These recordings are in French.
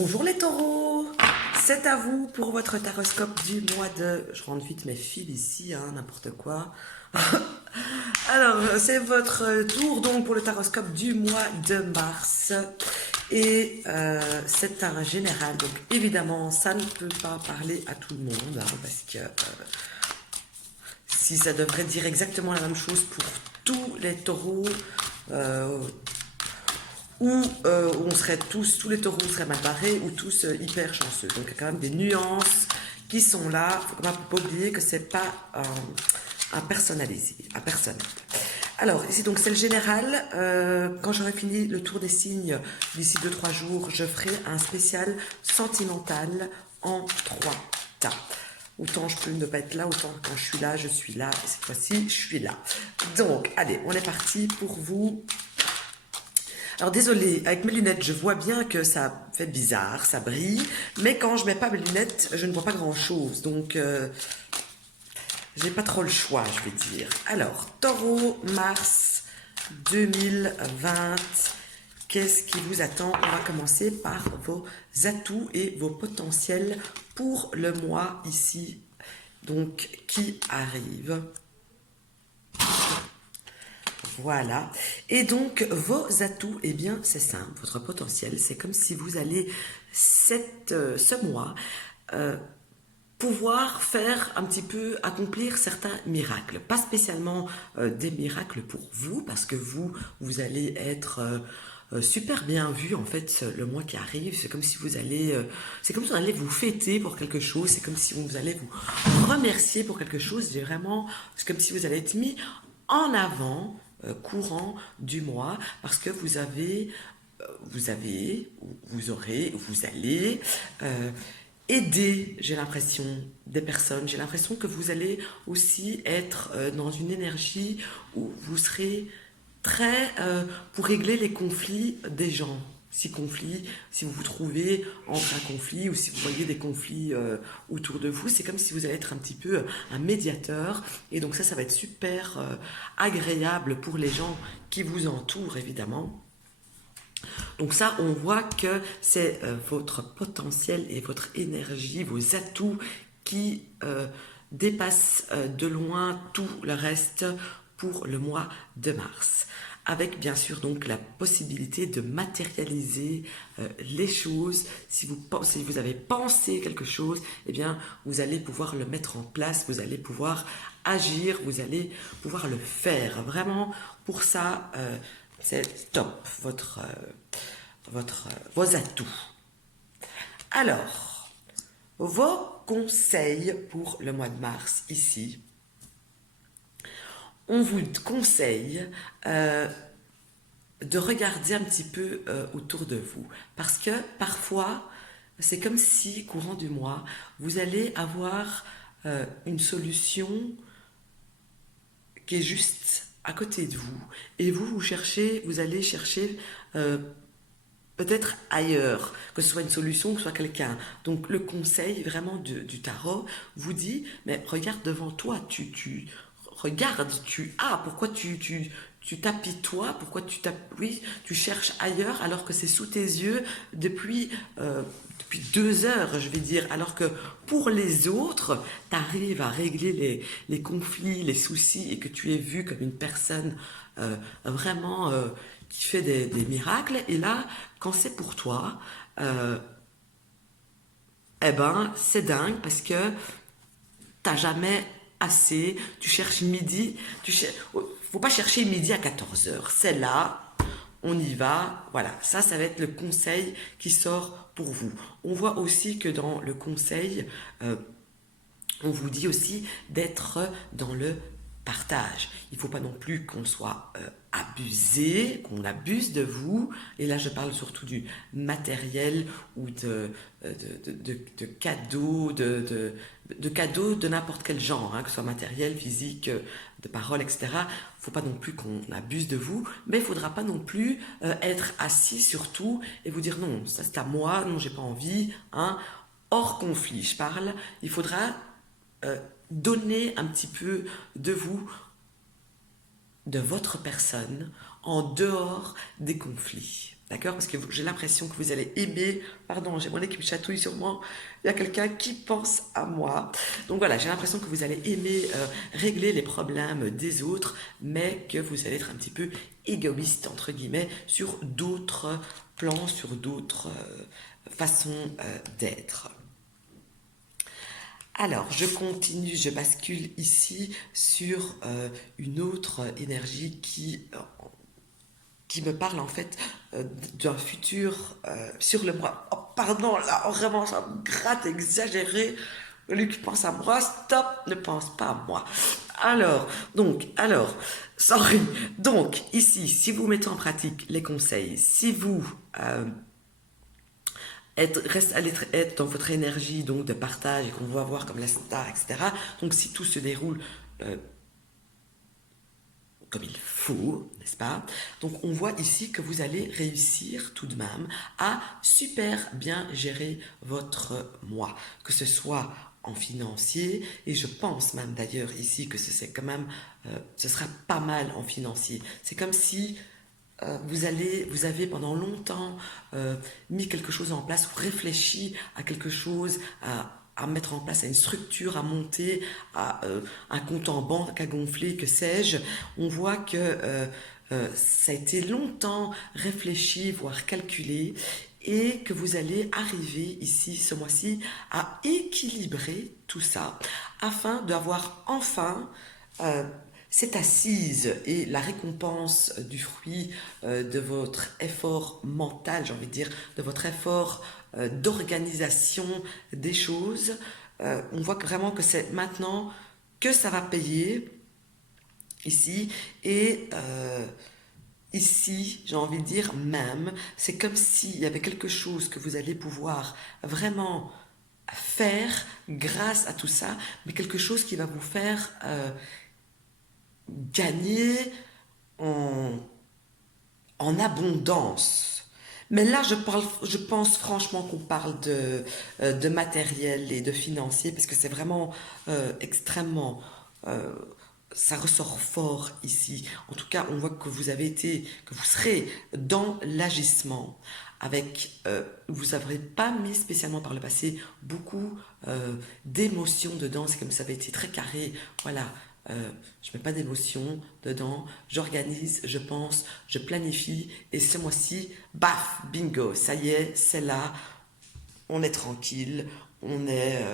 Bonjour les taureaux, c'est à vous pour votre taroscope du mois de... Je rentre vite mes fils ici, hein, n'importe quoi. Alors, c'est votre tour donc pour le taroscope du mois de mars. Et c'est un général, donc évidemment ça ne peut pas parler à tout le monde, hein, parce que si ça devrait dire exactement la même chose pour tous les taureaux, euh, ou on serait tous les taureaux seraient mal barrés, ou tous hyper chanceux. Donc il y a quand même des nuances qui sont là. Il ne faut quand même pas oublier que c'est pas un personnalisé, un personnel. Alors ici donc c'est le général. Quand j'aurai fini le tour des signes d'ici 2-3 jours, je ferai un spécial sentimental en 3 tas. Autant je peux ne pas être là, autant quand je suis là, je suis là. Et cette fois-ci, je suis là. Donc, allez, on est parti pour vous. Alors désolé, avec mes lunettes, je vois bien que ça fait bizarre, ça brille, mais quand je mets pas mes lunettes, je ne vois pas grand-chose, donc j'ai pas trop le choix, je vais dire. Alors, Taureau, mars 2020, qu'est-ce qui vous attend? On va commencer par vos atouts et vos potentiels pour le mois ici, donc qui arrive. Voilà. Et donc, vos atouts, eh bien, c'est simple. Votre potentiel, c'est comme si vous allez ce mois pouvoir faire un petit peu, accomplir certains miracles. Pas spécialement des miracles pour vous, parce que vous allez être... super bien vu en fait le mois qui arrive. C'est comme si vous allez vous fêter pour quelque chose, c'est comme si vous allez vous remercier pour quelque chose. C'est comme si vous allez être mis en avant courant du mois, parce que vous avez, vous aurez, vous allez aider, j'ai l'impression, des personnes. J'ai l'impression que vous allez aussi être dans une énergie où vous serez très pour régler les conflits des gens. Si vous vous trouvez entre un conflit ou si vous voyez des conflits autour de vous, c'est comme si vous allez être un petit peu un médiateur. Et donc ça va être super agréable pour les gens qui vous entourent, évidemment. Donc ça, on voit que c'est votre potentiel et votre énergie, vos atouts qui dépassent de loin tout le reste pour le mois de mars. Avec bien sûr donc la possibilité de matérialiser les choses. Si vous avez pensé quelque chose, eh bien vous allez pouvoir le mettre en place, vous allez pouvoir agir, vous allez pouvoir le faire. Vraiment, pour ça, c'est top, vos atouts. Alors, vos conseils pour le mois de mars ici. On vous conseille de regarder un petit peu autour de vous. Parce que parfois, c'est comme si, courant du mois, vous allez avoir une solution qui est juste à côté de vous. Et vous allez chercher peut-être ailleurs, que ce soit une solution, que ce soit quelqu'un. Donc le conseil vraiment du tarot vous dit, mais regarde devant toi, regarde, pourquoi tu t'apitoies, pourquoi oui, tu cherches ailleurs alors que c'est sous tes yeux depuis 2 heures, je vais dire, alors que pour les autres, tu arrives à régler les conflits, les soucis, et que tu es vu comme une personne vraiment qui fait des miracles. Et là, quand c'est pour toi, eh ben, c'est dingue parce que t'as jamais assez, tu cherches midi, faut pas chercher midi à 14 heures, c'est là, on y va, voilà, ça va être le conseil qui sort pour vous. On voit aussi que dans le conseil, on vous dit aussi d'être dans le partage. Il ne faut pas non plus qu'on soit abusé, qu'on abuse de vous. Et là, je parle surtout du matériel ou de cadeaux, de cadeaux de n'importe quel genre, hein, que ce soit matériel, physique, de parole, etc. Il ne faut pas non plus qu'on abuse de vous, mais il ne faudra pas non plus être assis sur tout et vous dire non, ça c'est à moi, non, j'ai pas envie, hein. Hors conflit, je parle. Il faudra donner un petit peu de vous, de votre personne, en dehors des conflits. D'accord? Parce que j'ai l'impression que vous allez aimer... Pardon, j'ai mon nez qui me chatouille sur moi. Il y a quelqu'un qui pense à moi. Donc voilà, j'ai l'impression que vous allez aimer régler les problèmes des autres, mais que vous allez être un petit peu égoïste, entre guillemets, sur d'autres plans, sur d'autres façons d'être. Alors, je continue, je bascule ici sur une autre énergie qui me parle en fait d'un futur sur le mois. Oh, pardon, là, vraiment, ça me gratte exagéré. Luc pense à moi, stop, ne pense pas à moi. Alors, sorry. Donc, ici, si vous mettez en pratique les conseils, si vous allez être dans votre énergie donc de partage et qu'on va voir comme la star, etc. Donc, si tout se déroule comme il faut, n'est-ce pas? Donc on voit ici que vous allez réussir tout de même à super bien gérer votre mois, que ce soit en financier, et je pense même d'ailleurs ici que c'est quand même, ce sera pas mal en financier. C'est comme si vous avez pendant longtemps mis quelque chose en place, ou réfléchi à quelque chose, à mettre en place, à une structure, à monter, à un compte en banque à gonfler, que sais-je. On voit que ça a été longtemps réfléchi, voire calculé, et que vous allez arriver ici, ce mois-ci, à équilibrer tout ça, afin d'avoir enfin cette assise et la récompense du fruit de votre effort mental, j'ai envie de dire, de votre effort d'organisation des choses. On voit vraiment que c'est maintenant que ça va payer ici. Et ici, j'ai envie de dire même, c'est comme s'il y avait quelque chose que vous allez pouvoir vraiment faire grâce à tout ça, mais quelque chose qui va vous faire gagner en, en abondance. Mais là, je pense franchement qu'on parle de matériel et de financier, parce que c'est vraiment extrêmement... euh, ça ressort fort ici. En tout cas, on voit que que vous serez dans l'agissement. Vous n'aurez pas mis spécialement par le passé beaucoup d'émotions dedans. C'est comme ça avait été très carré. Voilà, je mets pas d'émotion dedans, j'organise, je pense, je planifie, et ce mois-ci, baf, bingo, ça y est, c'est là, on est tranquille, on est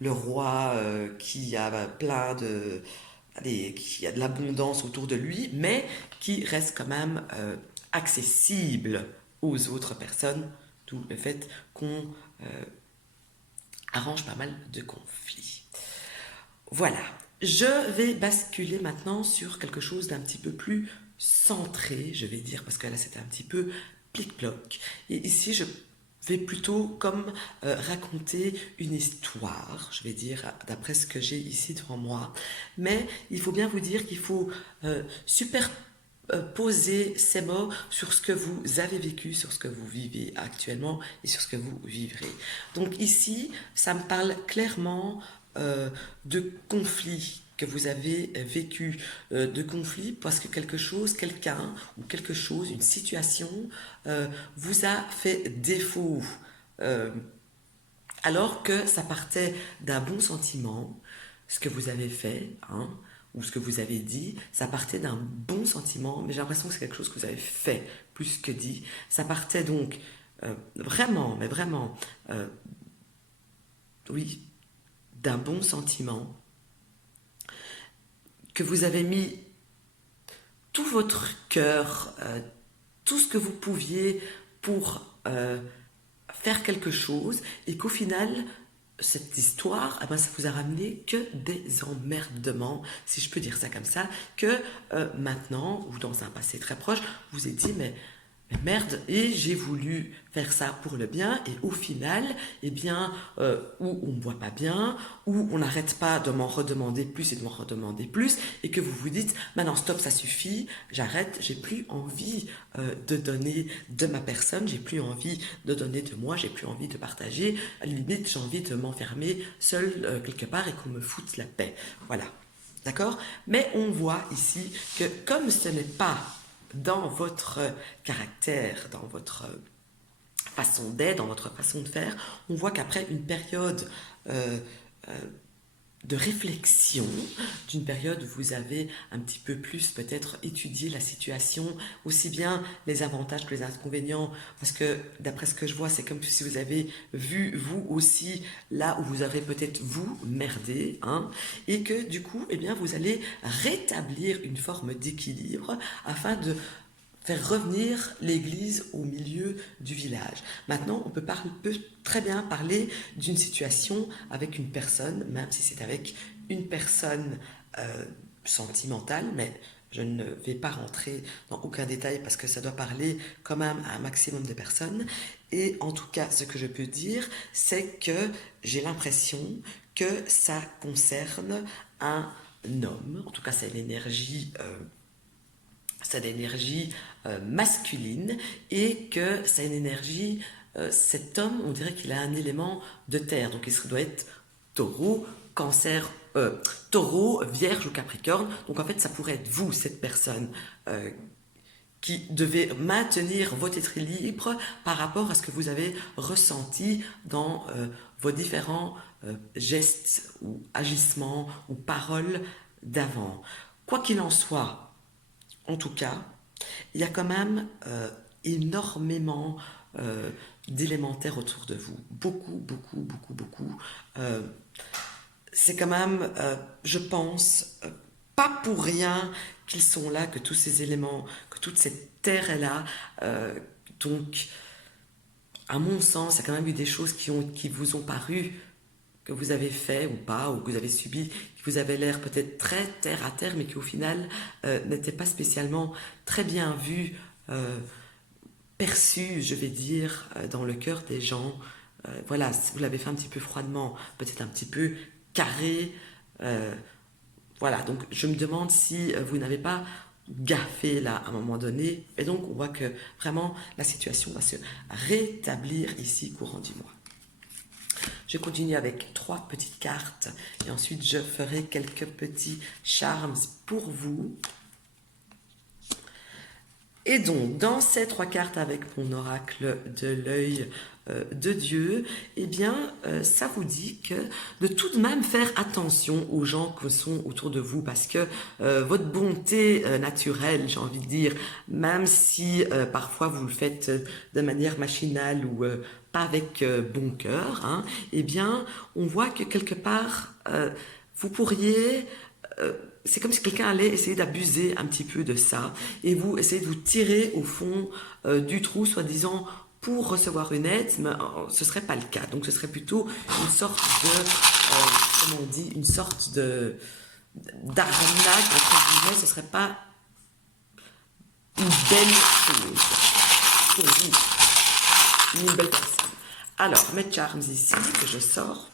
le roi qui a plein de... Allez, qui a de l'abondance autour de lui, mais qui reste quand même accessible aux autres personnes, d'où le fait qu'on arrange pas mal de conflits. Voilà, je vais basculer maintenant sur quelque chose d'un petit peu plus centré, je vais dire, parce que là c'était un petit peu plic-ploc. Et ici je vais plutôt comme raconter une histoire, je vais dire, d'après ce que j'ai ici devant moi. Mais il faut bien vous dire qu'il faut poser ces mots sur ce que vous avez vécu, sur ce que vous vivez actuellement et sur ce que vous vivrez. Donc ici, ça me parle clairement de conflits que vous avez vécu, de conflits parce que quelque chose, quelqu'un ou quelque chose, une situation vous a fait défaut. Euh, alors que ça partait d'un bon sentiment, ce que vous avez fait, hein, ou ce que vous avez dit, ça partait d'un bon sentiment, mais j'ai l'impression que c'est quelque chose que vous avez fait plus que dit. Ça partait donc vraiment, mais vraiment, oui, d'un bon sentiment, que vous avez mis tout votre cœur, tout ce que vous pouviez pour faire quelque chose, et qu'au final, cette histoire, eh ben, ça vous a ramené que des emmerdements, si je peux dire ça comme ça, que maintenant, ou dans un passé très proche, vous vous êtes dit, mais merde, et j'ai voulu faire ça pour le bien, et au final, eh bien, ou on ne voit pas bien, ou on n'arrête pas de m'en redemander plus et de m'en redemander plus, et que vous vous dites, maintenant stop, ça suffit, j'arrête, j'ai plus envie de donner de ma personne, j'ai plus envie de donner de moi, j'ai plus envie de partager, à la limite, j'ai envie de m'enfermer seul quelque part et qu'on me foute la paix. Voilà. D'accord? Mais on voit ici que comme ce n'est pas dans votre caractère, dans votre façon d'être, dans votre façon de faire, on voit qu'après une période de réflexion, d'une période où vous avez un petit peu plus peut-être étudié la situation, aussi bien les avantages que les inconvénients, parce que d'après ce que je vois, c'est comme si vous avez vu vous aussi là où vous avez peut-être vous merdé, hein, et que du coup, eh bien, vous allez rétablir une forme d'équilibre afin de faire revenir l'église au milieu du village. Maintenant, on peut très bien parler d'une situation avec une personne, même si c'est avec une personne sentimentale, mais je ne vais pas rentrer dans aucun détail parce que ça doit parler quand même à un maximum de personnes. Et en tout cas, ce que je peux dire, c'est que j'ai l'impression que ça concerne un homme, en tout cas c'est l'énergie masculine, et que c'est une énergie, cet homme, on dirait qu'il a un élément de terre, donc il doit être taureau, cancer, taureau, vierge ou capricorne, donc en fait ça pourrait être vous, cette personne qui devait maintenir votre équilibre par rapport à ce que vous avez ressenti dans vos différents gestes ou agissements ou paroles d'avant. Quoi qu'il en soit, en tout cas, il y a quand même énormément d'élémentaires autour de vous. Beaucoup, beaucoup, beaucoup, beaucoup. Euh, c'est quand même, je pense, pas pour rien qu'ils sont là, que tous ces éléments, que toute cette terre est là. Donc, à mon sens, il y a quand même eu des choses qui vous ont paru, que vous avez fait ou pas, ou que vous avez subi, qui vous avaient l'air peut-être très terre à terre, mais qui au final n'étaient pas spécialement très bien vues, perçues, je vais dire, dans le cœur des gens. Voilà, si vous l'avez fait un petit peu froidement, peut-être un petit peu carré. euh, voilà, donc je me demande si vous n'avez pas gaffé là à un moment donné. Et donc on voit que vraiment la situation va se rétablir ici courant du mois. Je continue avec 3 petites cartes et ensuite je ferai quelques petits charms pour vous. Et donc, dans ces 3 cartes avec mon oracle de l'œil de Dieu, eh bien, ça vous dit que de tout de même faire attention aux gens qui sont autour de vous, parce que votre bonté naturelle, j'ai envie de dire, même si parfois vous le faites de manière machinale ou pas avec bon cœur, hein, eh bien, on voit que quelque part, vous pourriez c'est comme si quelqu'un allait essayer d'abuser un petit peu de ça et vous essayez de vous tirer au fond du trou, soi-disant pour recevoir une aide, mais ce serait pas le cas. Donc ce serait plutôt une sorte de, comment on dit, une sorte de d'arnaque entre guillemets. Ce serait pas une belle chose pour vous, une belle personne. Alors mes charms ici que je sors.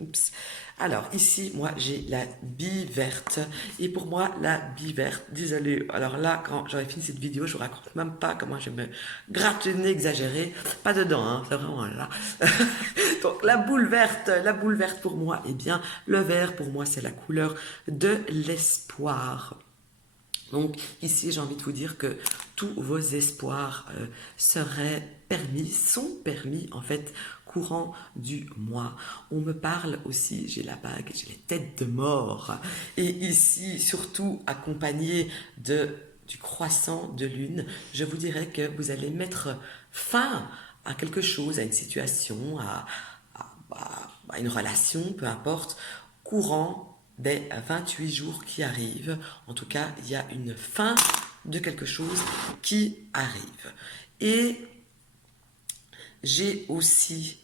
Oups. Alors ici, moi j'ai la bille verte, et pour moi la bille verte, désolé, alors là quand j'aurai fini cette vidéo, je vous raconte même pas comment je me gratte le nez exagéré, pas dedans, hein, c'est vraiment là. Donc la boule verte pour moi, eh bien le vert pour moi c'est la couleur de l'espoir. Donc ici, j'ai envie de vous dire que tous vos espoirs seraient permis, sont permis en fait courant du mois. On me parle aussi, j'ai la bague, j'ai les têtes de mort. Et ici, surtout accompagné du croissant de lune, je vous dirais que vous allez mettre fin à quelque chose, à une situation, à une relation, peu importe, courant des 28 jours qui arrivent. En tout cas, il y a une fin de quelque chose qui arrive. Et j'ai aussi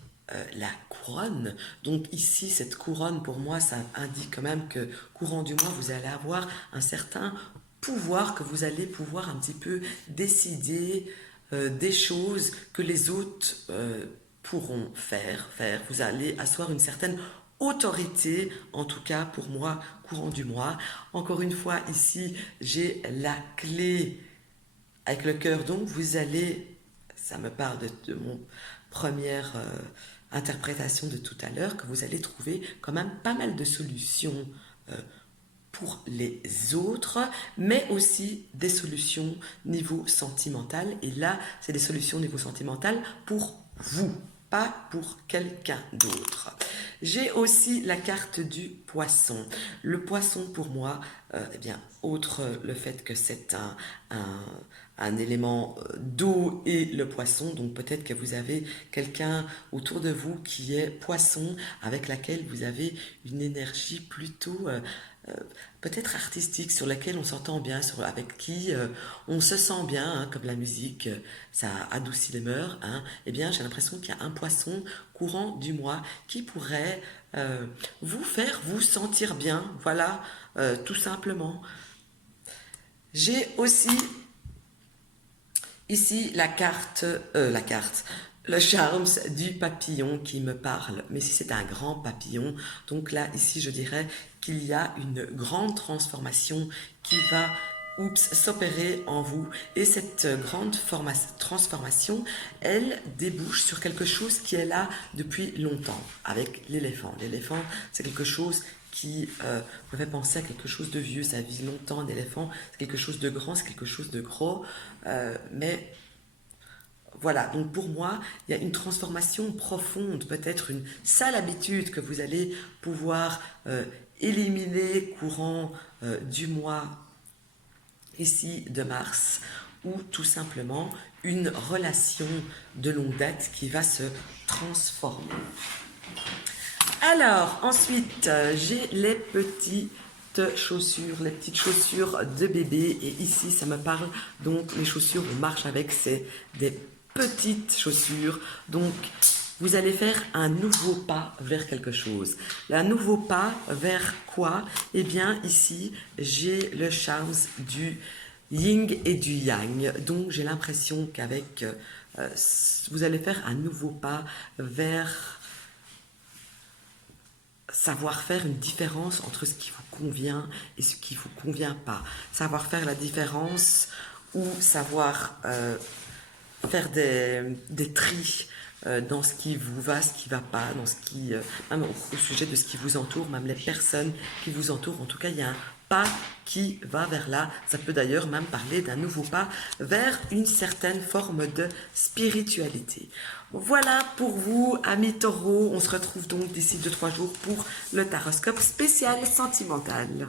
la couronne. Donc ici, cette couronne, pour moi, ça indique quand même que courant du mois, vous allez avoir un certain pouvoir, que vous allez pouvoir un petit peu décider des choses que les autres pourront faire. Vous allez asseoir une certaine autorité, en tout cas pour moi, courant du mois. Encore une fois, ici, j'ai la clé avec le cœur, donc vous allez, ça me parle de mon première interprétation de tout à l'heure, que vous allez trouver quand même pas mal de solutions pour les autres, mais aussi des solutions niveau sentimental. Et là, c'est des solutions niveau sentimental pour vous, pas pour quelqu'un d'autre. J'ai aussi la carte du poisson. Le poisson, pour moi, eh bien, outre le fait que c'est un élément d'eau et le poisson, donc peut-être que vous avez quelqu'un autour de vous qui est poisson, avec laquelle vous avez une énergie plutôt peut-être artistique, sur laquelle on s'entend bien, avec qui on se sent bien, hein, comme la musique, ça adoucit les mœurs, hein. Eh bien, j'ai l'impression qu'il y a un poisson courant du mois qui pourrait vous faire vous sentir bien, voilà, tout simplement. J'ai aussi ici le charme du papillon qui me parle. Mais si c'est un grand papillon, donc là, ici, je dirais qu'il y a une grande transformation qui va s'opérer en vous. Et cette grande transformation, elle débouche sur quelque chose qui est là depuis longtemps, avec l'éléphant. L'éléphant, c'est quelque chose qui me fait penser à quelque chose de vieux, ça vit longtemps, un éléphant, c'est quelque chose de grand, c'est quelque chose de gros, mais voilà, donc pour moi, il y a une transformation profonde, peut-être une sale habitude que vous allez pouvoir éliminer courant du mois ici de mars, ou tout simplement une relation de longue date qui va se transformer. Alors, ensuite, j'ai les petites chaussures de bébé, et ici ça me parle, donc les chaussures on marche avec, c'est des petites chaussures, donc vous allez faire un nouveau pas vers quelque chose. Un nouveau pas vers quoi? Eh bien ici j'ai le charme du yin et du yang, donc j'ai l'impression qu'avec vous allez faire un nouveau pas vers savoir faire une différence entre ce qui vous convient et ce qui vous convient pas. Savoir faire la différence, ou savoir faire des tris dans ce qui vous va, ce qui va pas, dans ce qui, même au sujet de ce qui vous entoure, même les personnes qui vous entourent. En tout cas, il y a un pas qui va vers là. Ça peut d'ailleurs même parler d'un nouveau pas vers une certaine forme de spiritualité. Voilà pour vous, amis taureaux. On se retrouve donc d'ici 2-3 jours pour le taroscope spécial sentimental.